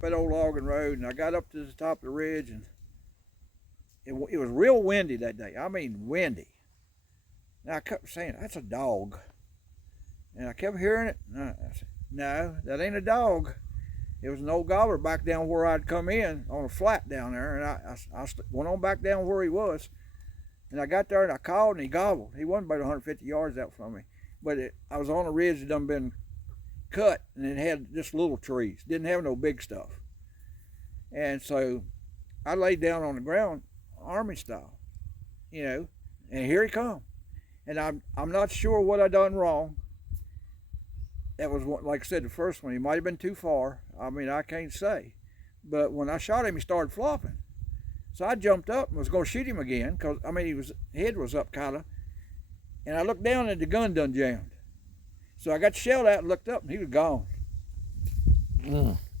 that old logging road, and I got up to the top of the ridge, and it was real windy that day. I mean, windy. And I kept saying, "That's a dog," and I kept hearing it. And I said, "No, that ain't a dog. It was an old gobbler back down where I'd come in on a flat down there." And I went on back down where he was, and I got there and I called and he gobbled. He wasn't about 150 yards out from me, but I was on a ridge that done been cut, and it had just little trees. Didn't have no big stuff. And so I laid down on the ground, army style, and here he come. And I'm not sure what I done wrong. That was what, like I said, the first one. He might have been too far. I mean, I can't say. But when I shot him, he started flopping. So I jumped up and was going to shoot him again because, I mean, his head was up kind of. And I looked down and the gun done jammed. So I got the shell out and looked up and he was gone.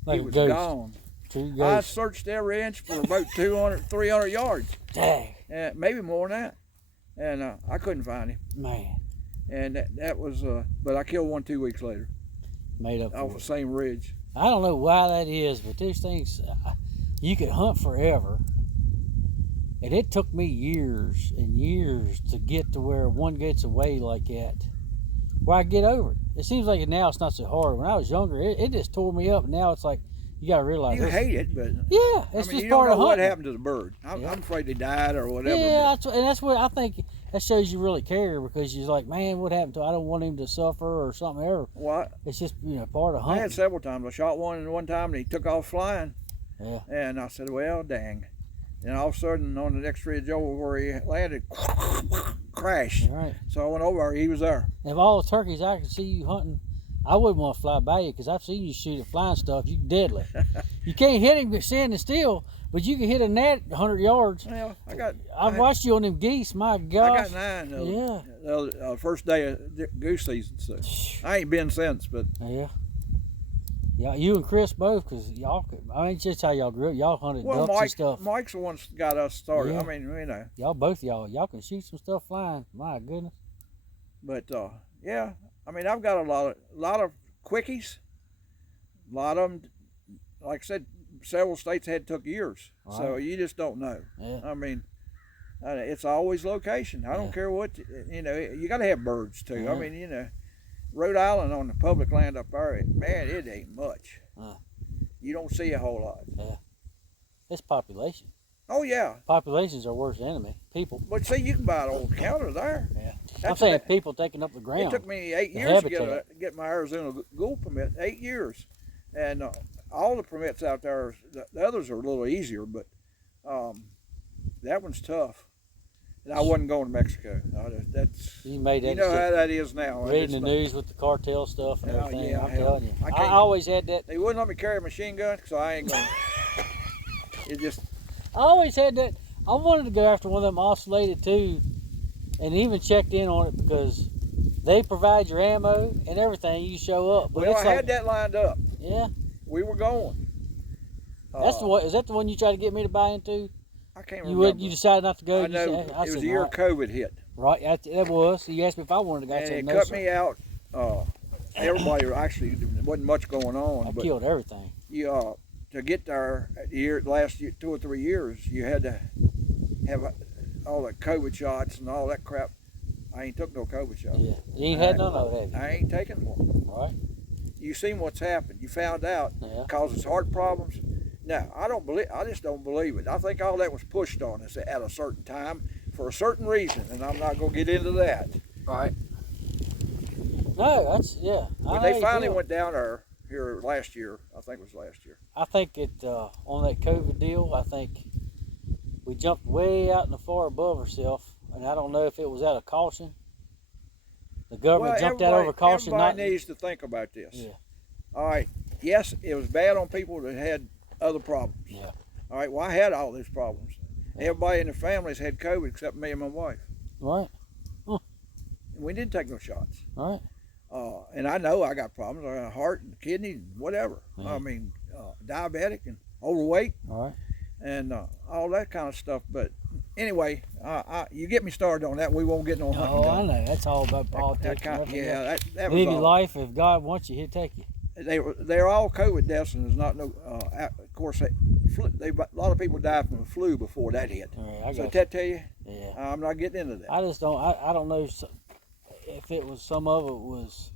Like he was gone. I searched every inch for about 200, 300 yards. Dang. Maybe more than that. And I couldn't find him. Man. And that was, but I killed one 2 weeks later. Made up off the same ridge. I don't know why that is, but these things, you could hunt forever. And it took me years and years to get to where one gets away like that, where I get over it. It seems like now it's not so hard. When I was younger, it just tore me up. Now it's like, you got to realize you hate it, but yeah, it's just you part don't of know hunting. what happened to the bird. I'm afraid they died or whatever. Yeah, and that's what I think. That shows you really care, because you're like, man, what happened to? I don't want him to suffer or something. What? It's just part of hunting. I had several times. I shot one time and he took off flying. Yeah. And I said, well, dang. And all of a sudden, on the next ridge over where he landed, crash. Right. So I went over. He was there. Of all the turkeys I could see you hunting, I wouldn't want to fly by you, because I've seen you shoot at flying stuff. You deadly. You can't hit him standing still, but you can hit a gnat 100 yards. Well, I've watched you on them geese. My gosh. I got 9. Yeah. The first day of goose season. So I ain't been since, but yeah. Yeah, you and Chris both, because y'all, I mean, it's just how y'all grew up. Y'all hunted ducks and stuff. Mike's the one that got us started. Yeah. I mean, Y'all both, y'all can shoot some stuff flying. My goodness. But, yeah, I mean, I've got a lot of quickies. A lot of them, like I said, several states took years. Right. So you just don't know. Yeah. I mean, it's always location. I don't care what, you got to have birds too. Yeah. I mean, Rhode Island on the public land up there, man, it ain't much. You don't see a whole lot. Yeah. It's population. Oh, yeah. Population's our worst enemy. People. But see, you can buy an old counter there. Yeah. I'm saying people taking up the ground. It took me 8 years to get my Arizona gold permit. 8 years. And all the permits out there, the others are a little easier, but that one's tough. And I wasn't going to Mexico. You made that. You know how that is now. Reading the news with the cartel stuff and everything. Yeah, I'm telling you. I always had that. They wouldn't let me carry a machine gun, so I ain't going. I always had that. I wanted to go after one of them oscillated too, and even checked in on it, because they provide your ammo and everything. You show up. But well, I had that lined up. Yeah. We were going. That's the one. Is that the one you tried to get me to buy into? I can't remember. You decided not to go. I know. It was the year COVID hit. Right. That was. You asked me if I wanted to go. And it cut me out. Everybody actually, there wasn't much going on. I killed everything. To get there, last 2 or 3 years, you had to have all the COVID shots and all that crap. I ain't took no COVID shots. Yeah. You ain't had none of it, have you? I ain't taken one. Right. You seen what's happened. You found out. Yeah. Causes heart problems. No, I just don't believe it. I think all that was pushed on us at a certain time for a certain reason, and I'm not going to get into that. Right. No, that's, yeah. When they finally went down there here last year, I think it was last year. I think on that COVID deal, I think we jumped way out in the far above ourselves, and I don't know if it was out of caution. The government jumped out over caution. Everybody needs to think about this. Yeah. All right. Yes, it was bad on people that had other problems. Yeah. All right. Well, I had all these problems. Yeah. Everybody in the families had COVID except me and my wife. Right. Huh. And we didn't take no shots. Right. And I know I got problems. I got a heart and kidney and whatever. Yeah. I mean, diabetic and overweight. All right. And all that kind of stuff. But anyway, you get me started on that, we won't get no hunting. Oh, I know. That's all about politics. That was in any life, if God wants you, He'll take you. they're all COVID deaths, and there's not no. Of course, a lot of people died from the flu before that hit. Right, So that tell you, yeah. I'm not getting into that. I just don't. I don't know if it was some of it was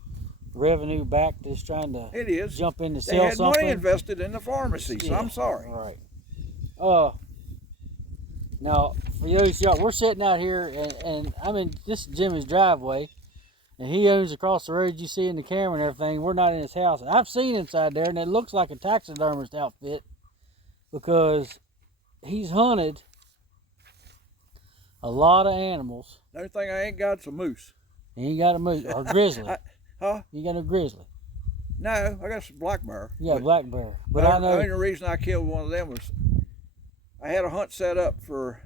revenue back, just trying to It is. jump in to They sell had something. money invested in the pharmacy, so Yeah, I'm sorry. All right. Now for those y'all, we're sitting out here, and I'm in this is Jimmy's driveway. And he owns across the road you see in the camera and everything. We're not in his house. And I've seen inside there, and it looks like a taxidermist outfit because he's hunted a lot of animals. The only thing I ain't got's a moose. He ain't got a moose or grizzly. Huh? You got a grizzly. No, I got some black bear. You got a black bear. But the I know. only reason I killed one of them was I had a hunt set up for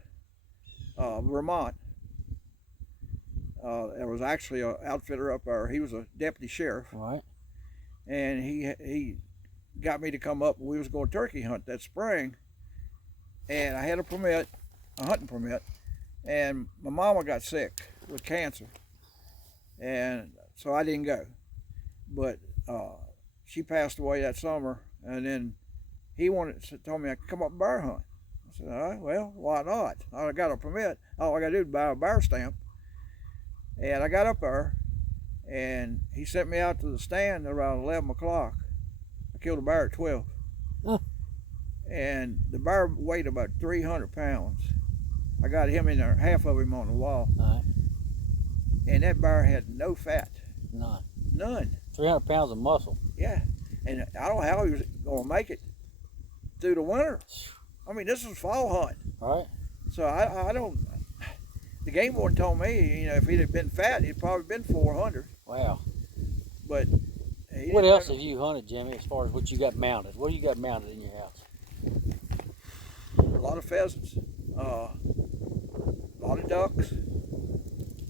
Vermont. There was actually an outfitter up there. He was a deputy sheriff. Right. And he got me to come up. We was going turkey hunt that spring. And I had a hunting permit. And my mama got sick with cancer. And so I didn't go. But she passed away that summer. And then he told me I could come up and bear hunt. I said, all right, well, why not? I got a permit. All I got to do is buy a bear stamp. And I got up there, and he sent me out to the stand around 11 o'clock. I killed a bear at 12. Huh. And the bear weighed about 300 pounds. I got him in there, half of him on the wall. All right. And that bear had no fat. None. None. 300 pounds of muscle. Yeah. And I don't know how he was going to make it through the winter. I mean, this was fall hunt. All right. So I don't... The game warden told me, if he'd have been fat, he'd probably been 400. Wow. But what else have you hunted, Jimmy, as far as what you got mounted? What do you got mounted in your house? A lot of pheasants, a lot of ducks.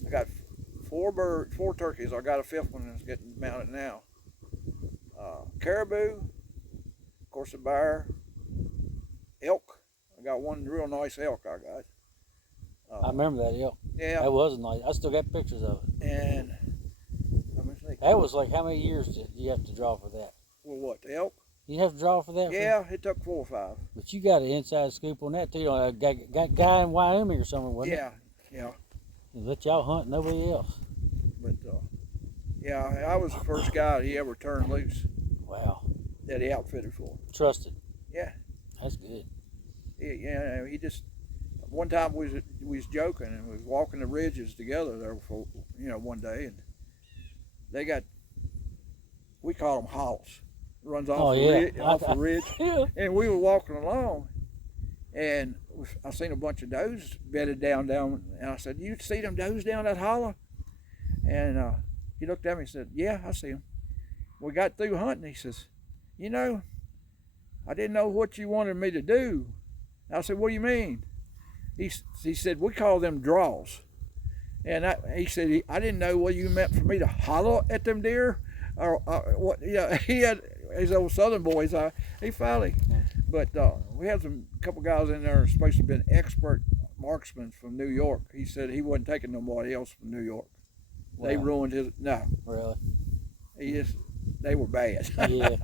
I got 4 turkeys. I got a 5th one that's getting mounted now. Caribou, of course, a bear, elk. I got one real nice elk I got. I remember that elk. Yeah. That was nice. I still got pictures of it. And let me think. That was like, how many years did you have to draw for that? Well, what, the elk? You have to draw for that? Yeah, it took 4 or 5. But you got an inside scoop on that too. Got guy in Wyoming or somewhere, wasn't it? Yeah. He let y'all hunt, nobody else. But yeah, I was the first guy he ever turned loose. Wow. That he outfitted for. Trusted. Yeah. That's good. Yeah, he just. One time we was joking and we was walking the ridges together there for one day, and they got, we call them hollows, runs off the ridge, Yeah. And we were walking along, and I seen a bunch of does bedded down, and I said, "You see them does down that hollow?" And he looked at me and said, "Yeah, I see them." We got through hunting. He says, "I didn't know what you wanted me to do." I said, "What do you mean?" He said, "We call them draws." And he said, "I didn't know what you meant for me to holler at them deer." Or what? Yeah, he had his old southern boys. He finally, but we had a couple guys in there supposed to have been expert marksmen from New York. He said he wasn't taking nobody else from New York. Wow. They ruined his, no. Really? They were bad. Yeah.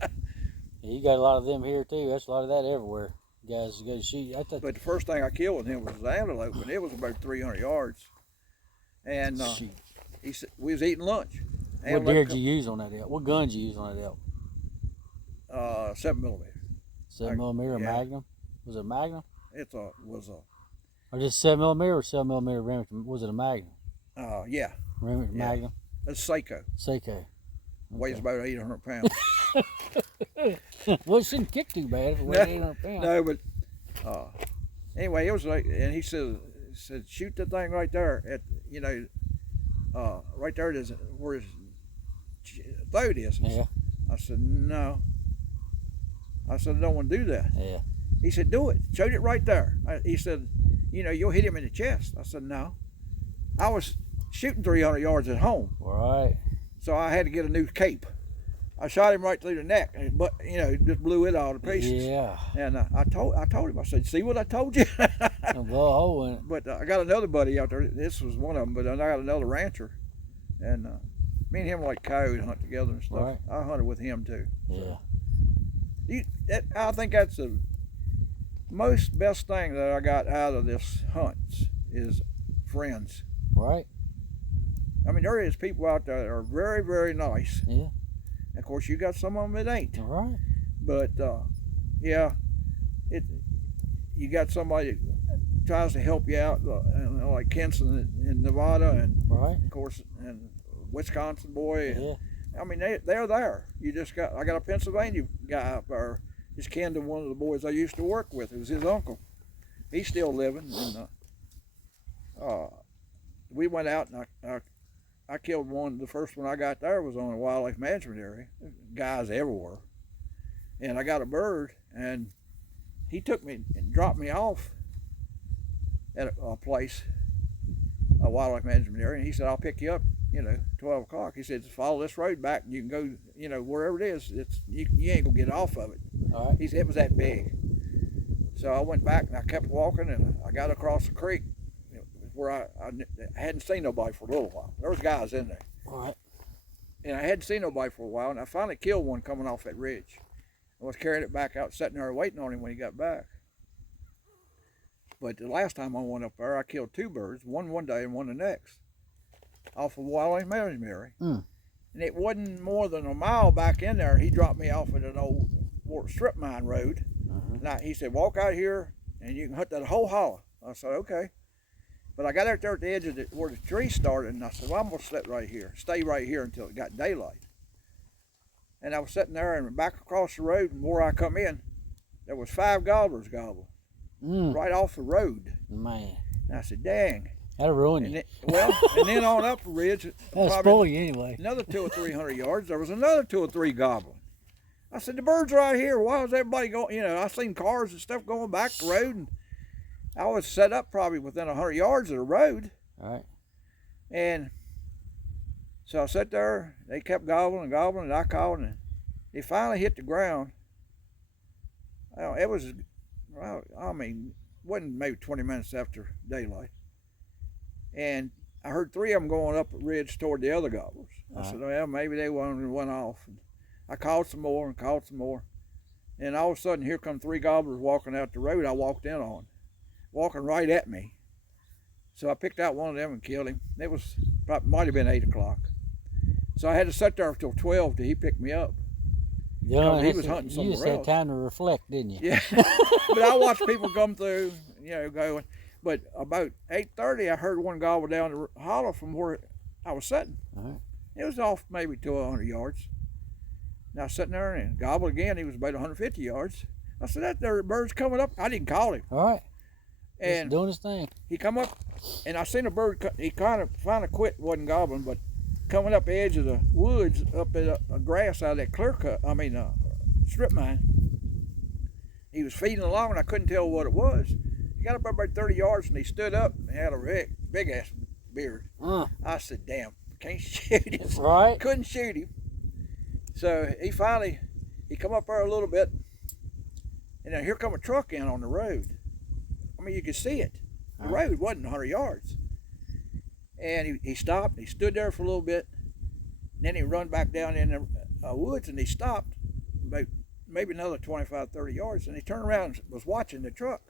You got a lot of them here too. That's a lot of that everywhere. Guys go shoot. But the first thing I killed with him was an antelope, and it was about 300 yards. And he said we was eating lunch. What deer did you use on that elk? What gun did you use on that elk? 7mm. 7mm or Magnum? Was it a Magnum? Was a. Or just 7mm or 7mm Remington? Was it a Magnum? Yeah. Remington Magnum. That's Seiko. Seiko. Okay. Weighs about 800 pounds. Well, it shouldn't kick too bad if it weighs 800 pounds. No, but anyway, it was like, and he said, shoot that thing right there at, right there is where his throat is. Yeah. I said, no. I said, I don't want to do that. Yeah. He said, do it. Shoot it right there. He said, you'll hit him in the chest. I said, no. I was shooting 300 yards at home. Right. So I had to get a new cape. I shot him right through the neck, but just blew it all to pieces. Yeah. And I told him, I said, "See what I told you?" Blow a hole in it. But I got another buddy out there. This was one of them, but I got another rancher, and Me and him like coyote hunt together and stuff. Right. I hunted with him too. Yeah. I think that's the most best thing that I got out of this hunts is friends. Right. I mean, there is people out there that are very, very nice. Yeah. Of course, you got some of them that ain't. Right. But yeah, you got somebody that tries to help you out, like Kenson in Nevada, and Right. of course, and Wisconsin boy. And, Yeah. I mean, they're there. I got a Pennsylvania guy up there. He's kin to one of the boys I used to work with. It was his uncle. He's still living. And we went out and I killed one. The first one I got there was on a wildlife management area. Guys everywhere. And I got a bird, and he took me and dropped me off at a place, a wildlife management area. And he said, I'll pick you up, 12 o'clock. He said, follow this road back and you can go, wherever it is. You ain't gonna get off of it. All right. He said it was that big. So I went back and I kept walking and I got across the creek where I hadn't seen nobody for a little while. There was guys in there. All right. And I hadn't seen nobody for a while, and I finally killed one coming off that ridge. I was carrying it back out, sitting there waiting on him when he got back. But the last time I went up there, I killed two birds, one day and one the next, off of wildlife management area. Mm. And it wasn't more than a mile back in there. He dropped me off at an old strip mine road. Now, he said, walk out here and you can hunt that whole hollow. I said, okay. But I got out there at the edge of where the tree started, and I said, well, I'm going to sit right here, stay right here until it got daylight. And I was sitting there, and back across the road, and where I come in, there was 5 gobblers gobbling right off the road. Man. And I said, dang. That'll ruin you. And then on up the ridge, That'll spoil you anyway. another 200 or 300 yards, there was another 2 or 3 gobbling. I said, the bird's right here. Why was everybody going? I seen cars and stuff going back the road, and I was set up probably within 100 yards of the road. All right. And so I sat there. They kept gobbling and gobbling, and I called, and they finally hit the ground. It was, wasn't maybe 20 minutes after daylight. And I heard 3 of them going up the ridge toward the other gobblers. I said, well, maybe they went off. And I called some more and called some more. And all of a sudden, here come 3 gobblers walking out the road I walked in on, walking right at me. So I picked out one of them and killed him. It was might have been 8 o'clock. So I had to sit there until 12 till he picked me up. Yeah, he was hunting somewhere else. You just had time to reflect, didn't you? Yeah. But I watched people come through, going. But about 8:30, I heard one gobble down the hollow from where I was sitting. All right. It was off maybe 200 yards. And I was sitting there and gobbled again. He was about 150 yards. I said, that there bird's coming up. I didn't call him. All right. And just doing his thing. He come up, and I seen a bird. He kind of finally quit, wasn't gobbling, but coming up the edge of the woods, up at a grass out of that clear cut. Strip mine. He was feeding along, and I couldn't tell what it was. He got up about 30 yards, and he stood up and had a big ass beard. I said, "Damn, can't shoot him." Right. Couldn't shoot him. So he come up there a little bit, and then here come a truck in on the road. I mean, you could see it. The road wasn't 100 yards. And he stopped. He stood there for a little bit. And then he run back down in the woods, and he stopped about maybe another 25, 30 yards. And he turned around and was watching the truck.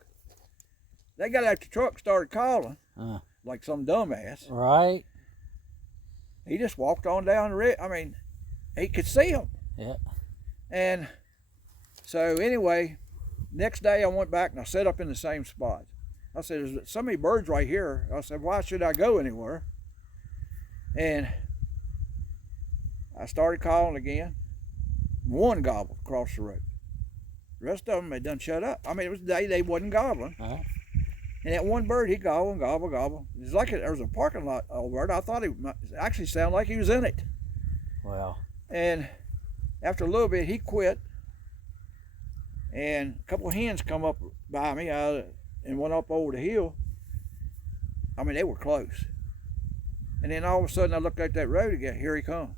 They got out the truck, started calling like some dumbass. Right. He just walked on down the ridge. I mean, he could see them. Yeah. And so anyway, next day I went back and I set up in the same spot. I said, there's so many birds right here. I said, why should I go anywhere? And I started calling again. One gobbled across the road. The rest of them had done shut up. I mean, it was the day they wasn't gobbling. And that one bird, he gobbled, gobble, gobble. It's like there was a parking lot over it. I thought it actually sounded like he was in it. Wow. And after a little bit, he quit. And a couple of hens come up by me and went up over the hill. I mean, they were close. And then all of a sudden, I looked at that road again. Here he come.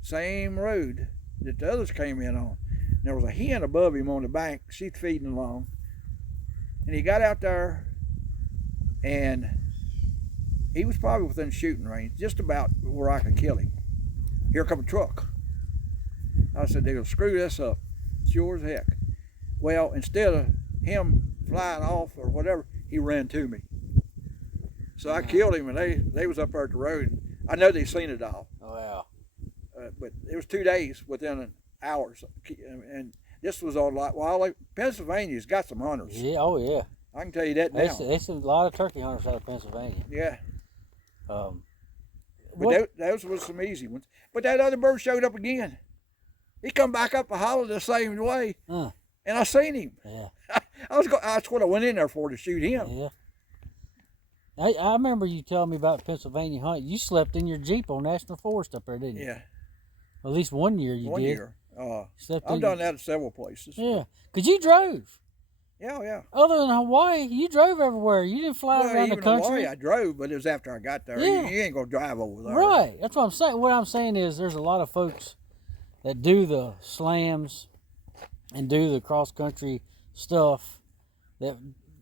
Same road that the others came in on. And there was a hen above him on the bank. She's feeding along. And he got out there, and he was probably within shooting range, just about where I could kill him. here come a truck. I said, they're going to screw this up. Sure as heck. Well, instead of him flying off or whatever, he ran to me. So I killed him, and they was up there at the road. I know they seen it all. Oh, wow. But it was 2 days within an hour. And this was on like, well, Pennsylvania's got some hunters. Yeah, oh yeah. I can tell you that now. There's a lot of turkey hunters out of Pennsylvania. Yeah. What? Those was some easy ones. But that other bird showed up again. He come back up the hollow the same way, and I seen him. Yeah. That's what I went in there for, to shoot him. Yeah. I remember you telling me about Pennsylvania hunt. You slept in your Jeep on National Forest up there, didn't you? Yeah. At least 1 year you did. 1 year. I've done that at several places. Yeah. Because you drove. Yeah, yeah. Other than Hawaii, you drove everywhere. You didn't fly around the country. Hawaii, I drove, but it was after I got there. Yeah. You ain't going to drive over there. Right. That's what I'm saying. What I'm saying is there's a lot of folks that do the slams and do the cross-country stuff that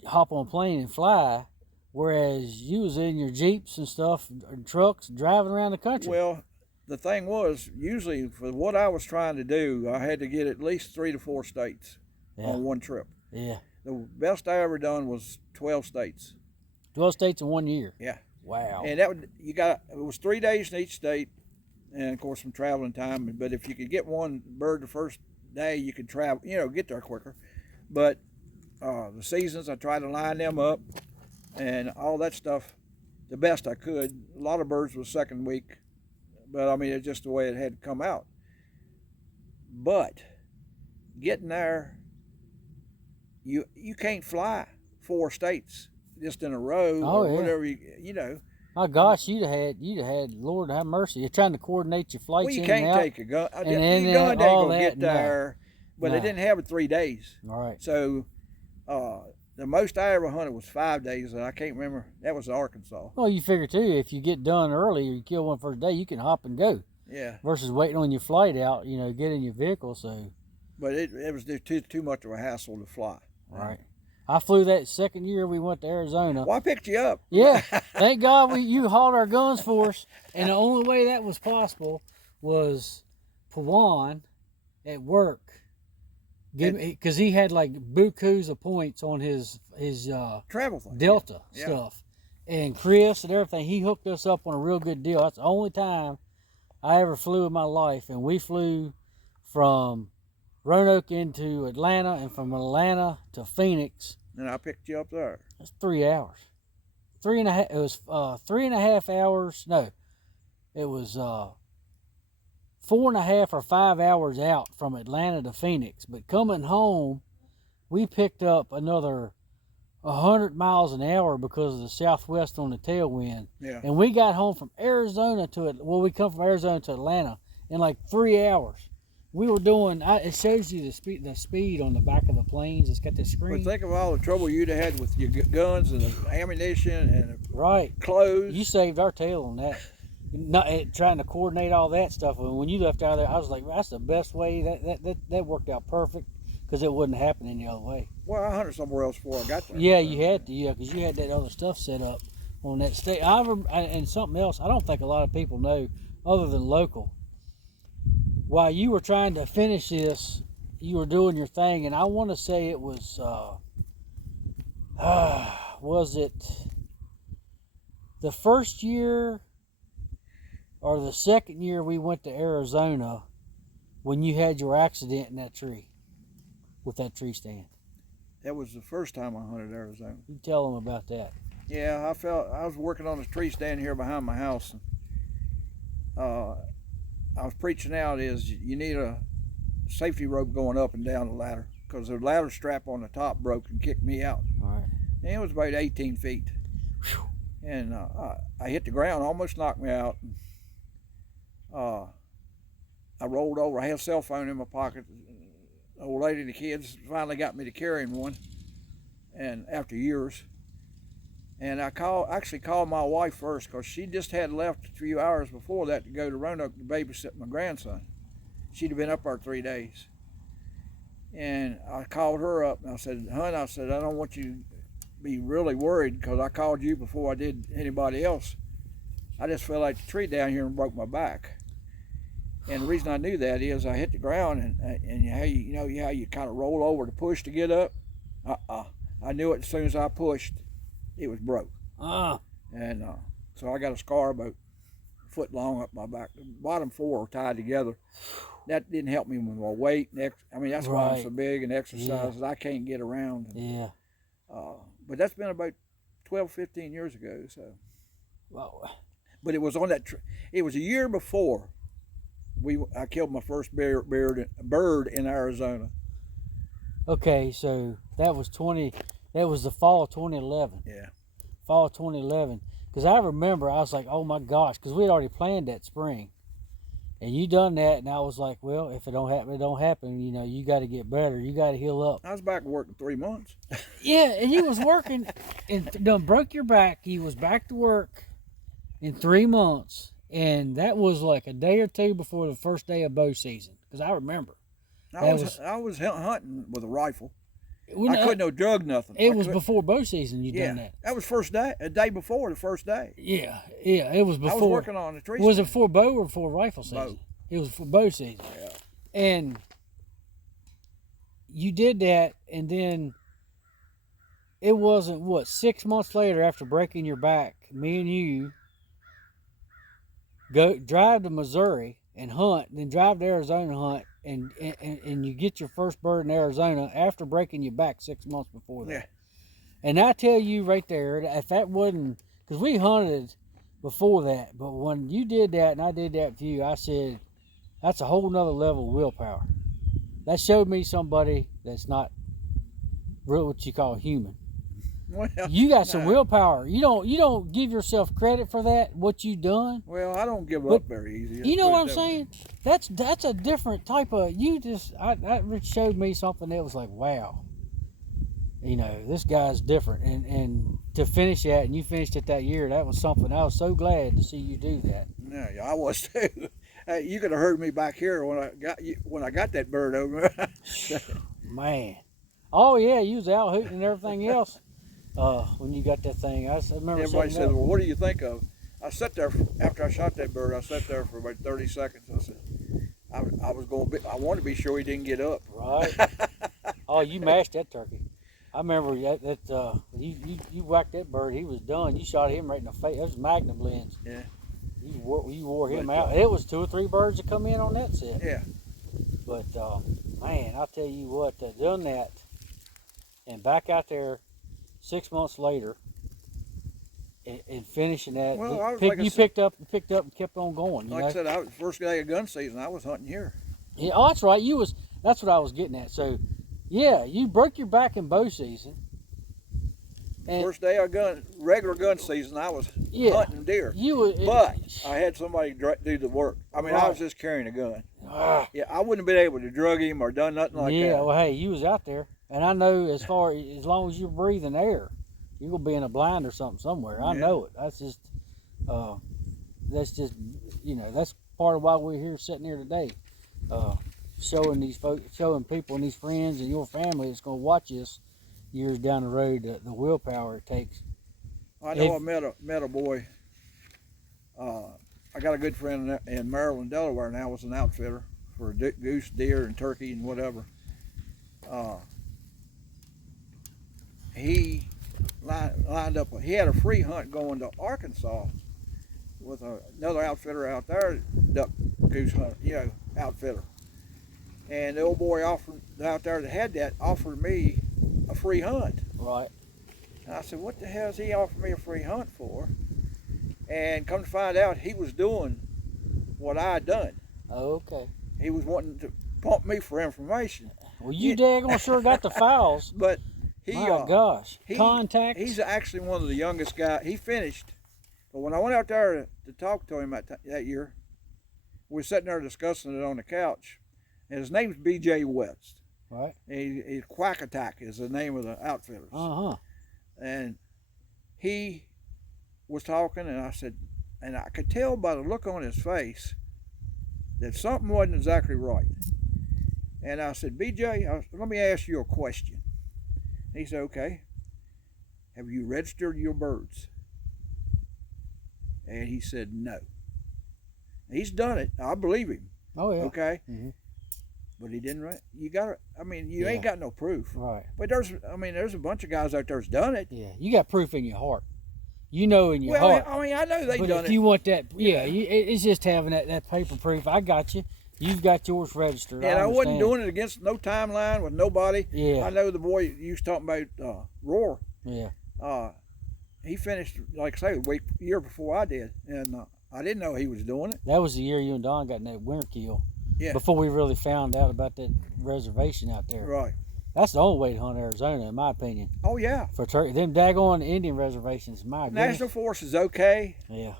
hop on a plane and fly, whereas you was in your Jeeps and stuff, and trucks, driving around the country. Well, the thing was, usually for what I was trying to do, I had to get at least 3 to 4 states on one trip. Yeah. The best I ever done was 12 states. 12 states in 1 year. Yeah. Wow. And it was 3 days in each state, and of course some traveling time. But if you could get one bird the first day, you could travel, get there quicker. But the seasons, I tried to line them up and all that stuff the best I could. A lot of birds was second week, but I mean, it's just the way it had to come out. But getting there, you can't fly 4 states just in a row or whatever, you know. My gosh, you'd have had, Lord have mercy. You're trying to coordinate your flights Well, you in can't and out. take a gun. And Your then gun ain't all gonna get that, there. But they didn't have it 3 days. All right. So the most I ever hunted was 5 days, and I can't remember. That was Arkansas. Well, you figure too, if you get done early or you kill one first day, you can hop and go. Yeah. Versus waiting on your flight out, get in your vehicle. So. But it was too much of a hassle to fly. Right. I flew that second year we went to Arizona. Well, I picked you up. Yeah. Thank God you hauled our guns for us. And the only way that was possible was Pawan at work. Because he had like bukus of points on his travel thing. Delta stuff. And Chris and everything, he hooked us up on a real good deal. That's the only time I ever flew in my life. And we flew from Roanoke into Atlanta, and from Atlanta to Phoenix. And I picked you up there. That's 3 hours. 3.5. It was 3.5 hours. No, it was 4.5 or 5 hours out from Atlanta to Phoenix. But coming home, we picked up another 100 miles an hour because of the southwest on the tailwind. Yeah. And we got home from Arizona we come from Arizona to Atlanta in like 3 hours. We were doing. It shows you the speed on the back of the planes. It's got the screen. But think of all the trouble you'd have had with your guns and the ammunition and clothes. You saved our tail on that. Not trying to coordinate all that stuff. And when you left out of there, I was like, that's the best way. That worked out perfect because it wouldn't happen any other way. Well, I hunted somewhere else before I got there. Yeah, you had to. Yeah, because you had that other stuff set up on that state. And something else I don't think a lot of people know, other than local. While you were trying to finish this, you were doing your thing, and I want to say it was it the first year or the second year we went to Arizona when you had your accident in that tree with that tree stand? That was the first time I hunted Arizona. You tell them about that. Yeah, I was working on a tree stand here behind my house, and I was preaching out is you need a safety rope going up and down the ladder because the ladder strap on the top broke and kicked me out. All right. And it was about 18 feet. Whew. And I hit the ground, almost knocked me out. I rolled over. I had a cell phone in my pocket. The old lady and the kids finally got me to carrying one, and after years. And I actually called my wife first because she just had left a few hours before that to go to Roanoke to babysit my grandson. She'd have been up there 3 days. And I called her up and I said, "Hon," I said, "I don't want you to be really worried because I called you before I did anybody else. I just fell out the tree down here and broke my back." And the reason I knew that is I hit the ground and how you kind of roll over to push to get up. I knew it as soon as I pushed, it was broke. And so I got a scar about a foot long up my back. The bottom four are tied together. That didn't help me with my weight. I mean, that's why I'm so big and exercises. I can't get around. Yeah. But that's been about 12, 15 years ago. So. Well. But it was on that. It was a year before I killed my first bird in Arizona. Okay, so that was the fall of 2011. Yeah. Fall of 2011. Because I remember, I was like, oh my gosh, because we had already planned that spring. And you done that, and I was like, well, if it don't happen, it don't happen. You know, you got to get better. You got to heal up. I was back working 3 months. Yeah, and you was working and done broke your back. You was back to work in 3 months. And that was like a day or two before the first day of bow season. Because I remember. I was hunting with a rifle. I couldn't have drug nothing. It was before bow season you done that. That was first day, a day before the first day. Yeah, it was before. I was working on the tree. Was it before bow or before rifle season? Bow. It was for bow season. Yeah. And you did that, and then it wasn't, 6 months later after breaking your back, me and you drive to Missouri and hunt, then drive to Arizona and hunt, and you get your first bird in Arizona after breaking your back 6 months before that. Yeah. And I tell you right there, if that wasn't, because we hunted before that, but when you did that and I did that with you, I said, that's a whole nother level of willpower. That showed me somebody that's not real, what you call human. Well, you got some willpower. You don't give yourself credit for that, what you done. Well, I don't give up very easy. You know what I'm saying? That's a different type of, that showed me something that was like, wow. You know, this guy's different. And to finish that, and you finished it that year, that was something. I was so glad to see you do that. Yeah, I was too. You could have heard me back here when I got that bird over. Man. Oh yeah, you was out hooting and everything else. When you got that thing, I remember. Everybody said, "Well, what do you think of?" I sat there after I shot that bird. I sat there for about 30 seconds. I said, "I was going. I wanted to be sure he didn't get up." Right. Oh, you mashed that turkey. I remember that you whacked that bird. He was done. You shot him right in the face. That was Magnum lens. Yeah. You wore him out. It was 2 or 3 birds that come in on that set. Yeah. But man, I'll tell you what, done that, and back out there 6 months later, and finishing that. Well, you picked up and kept on going. Like I said, I was first day of gun season. I was hunting here. Yeah, oh, that's right. That's what I was getting at. So, yeah, you broke your back in bow season. First day of regular gun season, I was hunting deer. But I had somebody do the work. I mean, I was just carrying a gun. Yeah, I wouldn't have been able to drug him or done nothing like that. Yeah, well, hey, you was out there. And I know as long as you're breathing air, you're going to be in a blind or something somewhere. I know it. That's just, that's part of why we're here sitting here today. Showing these folks, showing people and these friends and your family that's going to watch us years down the road, the willpower it takes. I know. I met a boy. I got a good friend in Maryland, Delaware now. Was an outfitter for goose, deer, and turkey and whatever. He lined up. He had a free hunt going to Arkansas with another outfitter out there, duck goose hunt, outfitter. And the old boy out there that had that offered me a free hunt. Right. And I said, what the hell is he offering me a free hunt for? And come to find out, he was doing what I had done. Oh, okay. He was wanting to pump me for information. Well, you daggone sure got the files. But my gosh, contacts. He's actually one of the youngest guys. He finished. But when I went out there to talk to him that year, we were sitting there discussing it on the couch. And his name's B.J. West. Right. He's Quack Attack is the name of the outfitters. Uh-huh. And he was talking, and I said, and I could tell by the look on his face that something wasn't exactly right. And I said, B.J., let me ask you a question. He said, okay. Have you registered your birds? And he said, no. He's done it. I believe him. Oh yeah. Okay. Mm-hmm. But he didn't rent. You got to, I mean, you Yeah. ain't got no proof. Right. But there's a bunch of guys out there's done it. Yeah. You got proof in your heart. You know in your Well, heart. I mean, I know they But done if it. you want that, it's just having that paper proof. I got you. You've got yours registered. And I wasn't understand. doing it against no timeline with nobody. Yeah. I know the boy you was talking about, Roar. Yeah. He finished, like I say, year before I did. And I didn't know he was doing it. That was the year you and Don got in that winter kill. Yeah. Before we really found out about that reservation out there. Right. That's the only way to hunt Arizona, in my opinion. Oh, yeah. For turkey, them daggone Indian reservations, my goodness. National Forest is okay. Yeah.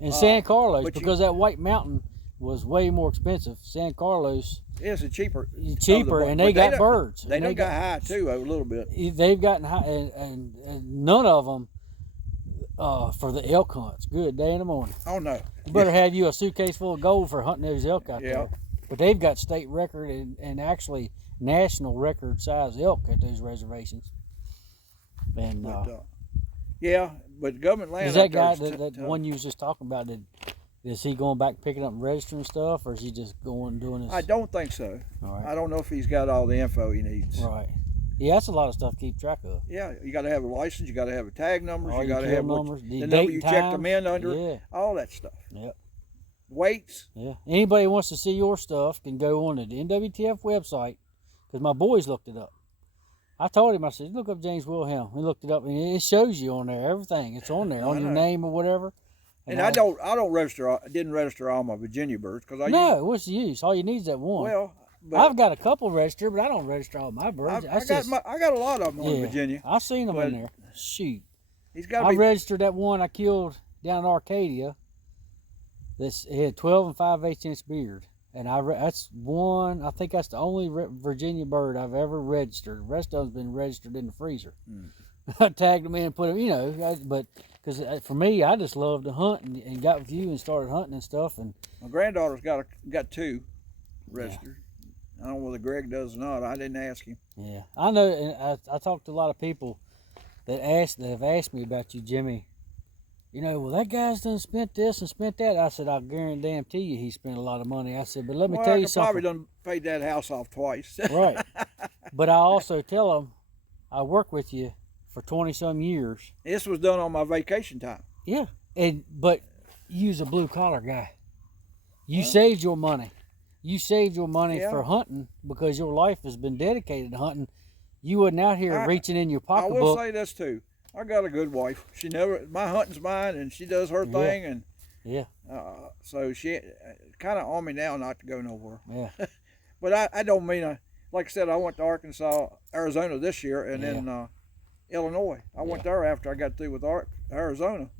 And San Carlos, but because that White Mountain was way more expensive. San Carlos It's a cheaper. and they got birds. They and done got high too a little bit. They've gotten high, and none of them for the elk hunts. Good day in the morning. Oh no. You better have you a suitcase full of gold for hunting those elk out Yeah. there. But they've got state record and actually national record size elk at those reservations. And but government land. is that out there guy is that one you was just talking about? Is he going back picking up and registering stuff, or is he just going doing his? I don't think so. All right. I don't know if he's got all the info he needs. Right. Yeah, that's a lot of stuff to keep track of. Yeah, you got to have a license. You got to have a tag number. All You your got to kill have numbers, the the number date you and checked them in times. under. Yeah. All that stuff. Yep. Weights. Yeah. Anybody who wants to see your stuff can go on to the NWTF website, because my boys looked it up. I told him, I said, look up James Wilhelm. He looked it up, and it shows you on there everything. It's on there on your name or whatever. And I didn't register all my Virginia birds because what's the use? All you need is that one. Well, but I've got a couple registered, but I don't register all my birds. I got a lot of them on Virginia. I seen them But in there. Shoot, He's got to I be. registered that one I killed down in Arcadia. It had 12 and 5/8 inch beard, and that's one. I think that's the only Virginia bird I've ever registered. The rest of them's been registered in the freezer. I tagged them in and put them, but because for me, I just love to hunt and got with you and started hunting and stuff. And My granddaughter's got two registered. I don't know whether Greg does or not. I didn't ask him. yeah, I know. And I talked to a lot of people that have asked me about you, Jimmy. Well, that guy's done spent this and spent that. I said, I'll guarantee you he spent a lot of money. I said, but let me tell you something. Probably done paid that house off twice. Right. But I also tell them, I work with you for 20-some years. This was done on my vacation time. Yeah. But you's a blue-collar guy. You saved your money. You saved your money for hunting because your life has been dedicated to hunting. You wasn't out here reaching in your pocketbook. I will say this, too. I got a good wife. My hunting's mine, and she does her thing, and so she kind of on me now not to go nowhere. Yeah. But I don't mean like I said, I went to Arizona this year, and then Illinois. I went there after I got through with Arizona.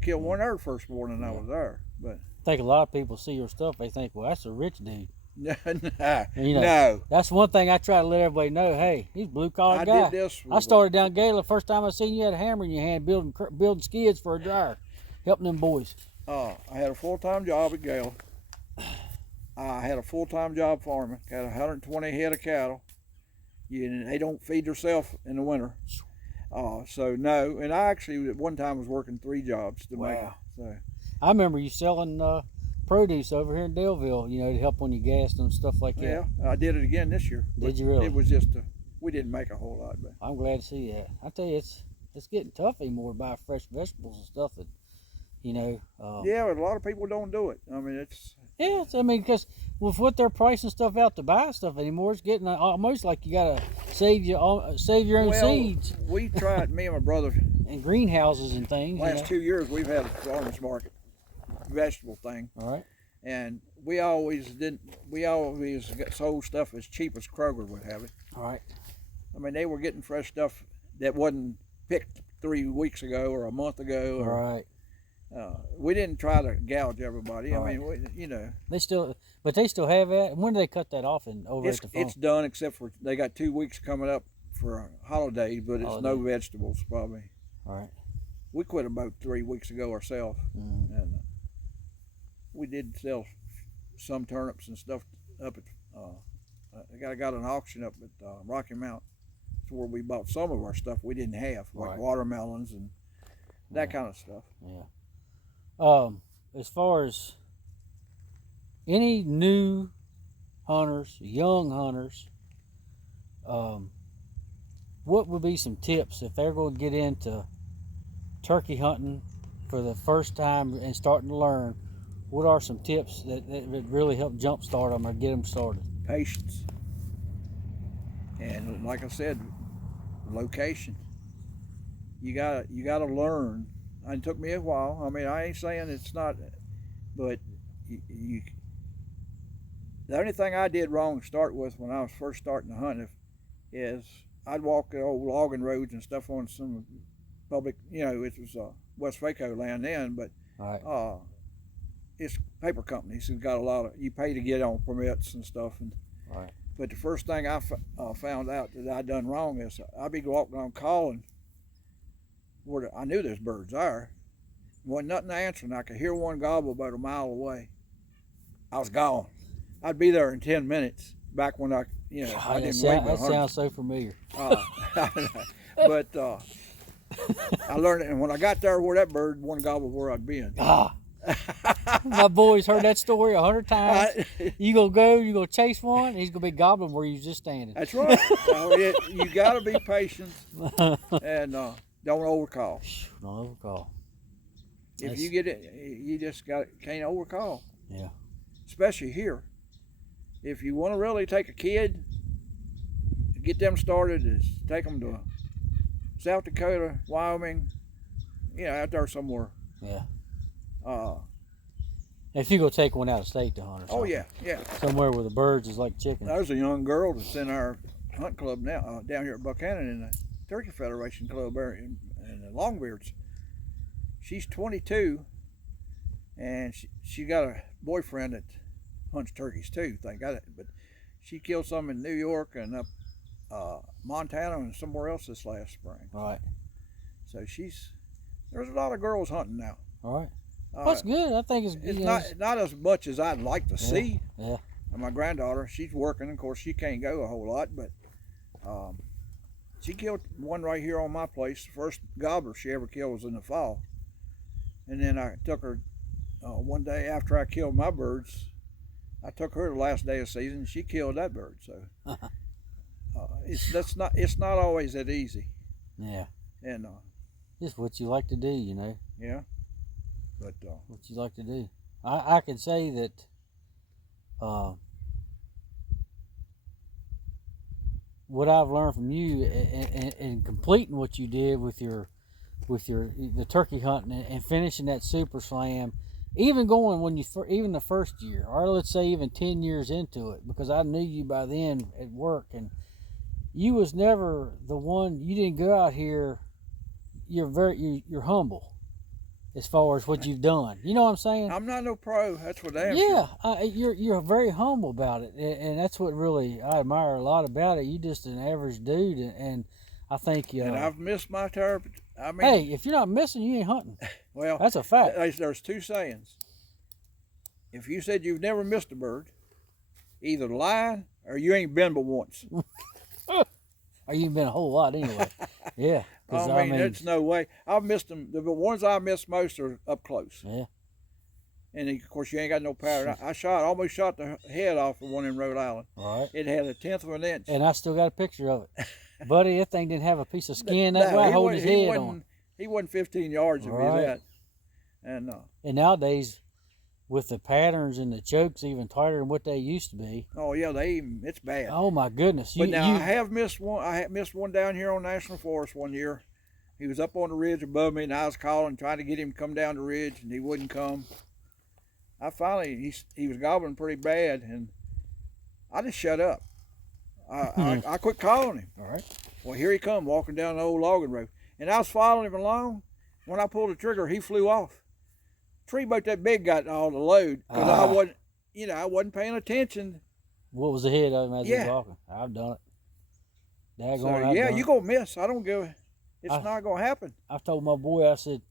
Killed one there the first morning I was there. But I think a lot of people see your stuff, they think, well, that's a rich dude. No. That's one thing I try to let everybody know. Hey, he's a blue-collar guy. I did this. I started down Gala. First time I seen you had a hammer in your hand building skids for a dryer, helping them boys. I had a full-time job at Gala. I had a full-time job farming. Got 120 head of cattle. They don't feed themselves in the winter. So no, and I actually at one time was working 3 jobs to make it. So I remember you selling produce over here in Delville, to help on your gas and stuff like that. Yeah, I did it again this year. Did you really? It was just we didn't make a whole lot, but I'm glad to see that. I tell you, it's getting tough anymore to buy fresh vegetables and stuff that, yeah, but a lot of people don't do it. I mean, it's because with what they're pricing stuff out to buy stuff anymore, it's getting almost like you gotta save your own seeds. We tried, me and my brother, and greenhouses and things. Last 2 years we've had a farmers market vegetable thing. All right. And we always got sold stuff as cheap as Kroger would have it. All right. I mean, they were getting fresh stuff that wasn't picked 3 weeks ago or a month ago. All right. We didn't try to gouge everybody. All I mean, they still have that. When do they cut that off over at the farm? It's done, except for they got 2 weeks coming up for a holiday, but it's no vegetables probably. All right. We quit about 3 weeks ago ourselves, and we did sell some turnips and stuff up at. I got an auction up at Rocky Mount, to where we bought some of our stuff we didn't have, like watermelons and that kind of stuff. Yeah. As far as any new hunters, young hunters, what would be some tips if they're going to get into turkey hunting for the first time and starting to learn? What are some tips that would really help jumpstart them or get them started? Patience. And like I said, location. You gotta learn. It took me a while. I mean, I ain't saying it's not, but the only thing I did wrong to start with when I was first starting to hunt is I'd walk the old logging roads and stuff on some public, it was West Waco land then, but Right. It's paper companies who got a lot of, you pay to get on permits and stuff. And Right. but the first thing I found out that I'd done wrong is I'd be walking around calling where I knew there's birds there. Wasn't nothing answering. I could hear one gobble about a mile away. I was gone. I'd be there in 10 minutes. Back when I God, didn't that sounds so familiar. But I learned it, and when I got there where that bird, one gobble where I'd been. My boys heard that story 100 times. You go chase one, and he's gonna be gobbling where you was just standing. That's right. You got to be patient and don't overcall. Don't overcall. If you get it, you just can't overcall. Yeah. Especially here. If you want to really take a kid, get them started, is take them to South Dakota, Wyoming, out there somewhere. Yeah. If you go take one out of state to hunt or something. Oh yeah. Somewhere where the birds is like chickens. There's a young girl that's in our hunt club now, down here at Buchanan in the Turkey Federation Club there in the Longbeards. She's 22, and she got a boyfriend that hunts turkeys too. Thank God, but she killed some in New York and up Montana and somewhere else this last spring. Right. So there's a lot of girls hunting now. All right. That's good. I think it's not as much as I'd like to see. Yeah. And my granddaughter, she's working. Of course, she can't go a whole lot, but she killed one right here on my place. The first gobbler she ever killed was in the fall. And then I took her one day after I killed my birds. I took her the last day of season. She killed that bird. So it's not always that easy. Yeah. And just what you like to do, Yeah. But what you like to do. I can say that what I've learned from you in completing what you did with the turkey hunting and finishing that super slam, even going even the first year, or let's say even 10 years into it, because I knew you by then at work, and you was never the one. You didn't go out here. You're humble as far as what you've done. You know what I'm saying? I'm not no pro. That's what I am. Yeah, you're very humble about it, and that's what really I admire a lot about it. You just an average dude, and I think. And I've missed my turf. I mean, hey, if you're not missing, you ain't hunting. Well, that's a fact. There's two sayings. If you said you've never missed a bird, either lying or you ain't been but once. Or you've been a whole lot anyway. Yeah. I mean, there's no way. I've missed them. The ones I missed most are up close. Yeah. And of course, you ain't got no power. I almost shot the head off of one in Rhode Island. All right. It had 1/10 of an inch. And I still got a picture of it. Buddy, that thing didn't have a piece of skin that way holding his head on. He wasn't 15 yards if he was that. And nowadays, with the patterns and the chokes even tighter than what they used to be. Oh yeah, it's bad. Oh my goodness! I have missed one. I missed one down here on National Forest one year. He was up on the ridge above me, and I was calling, trying to get him to come down the ridge, and he wouldn't come. I finally, he was gobbling pretty bad, and I just shut up. I quit calling him. All right. Well, here he come walking down the old logging road, and I was following him along. When I pulled the trigger, he flew off. Tree about that big got all the load because I wasn't paying attention. What was the head of him as he was walking? I've done it. So, you gonna miss. I don't give. It's not gonna happen. I told my boy, I said,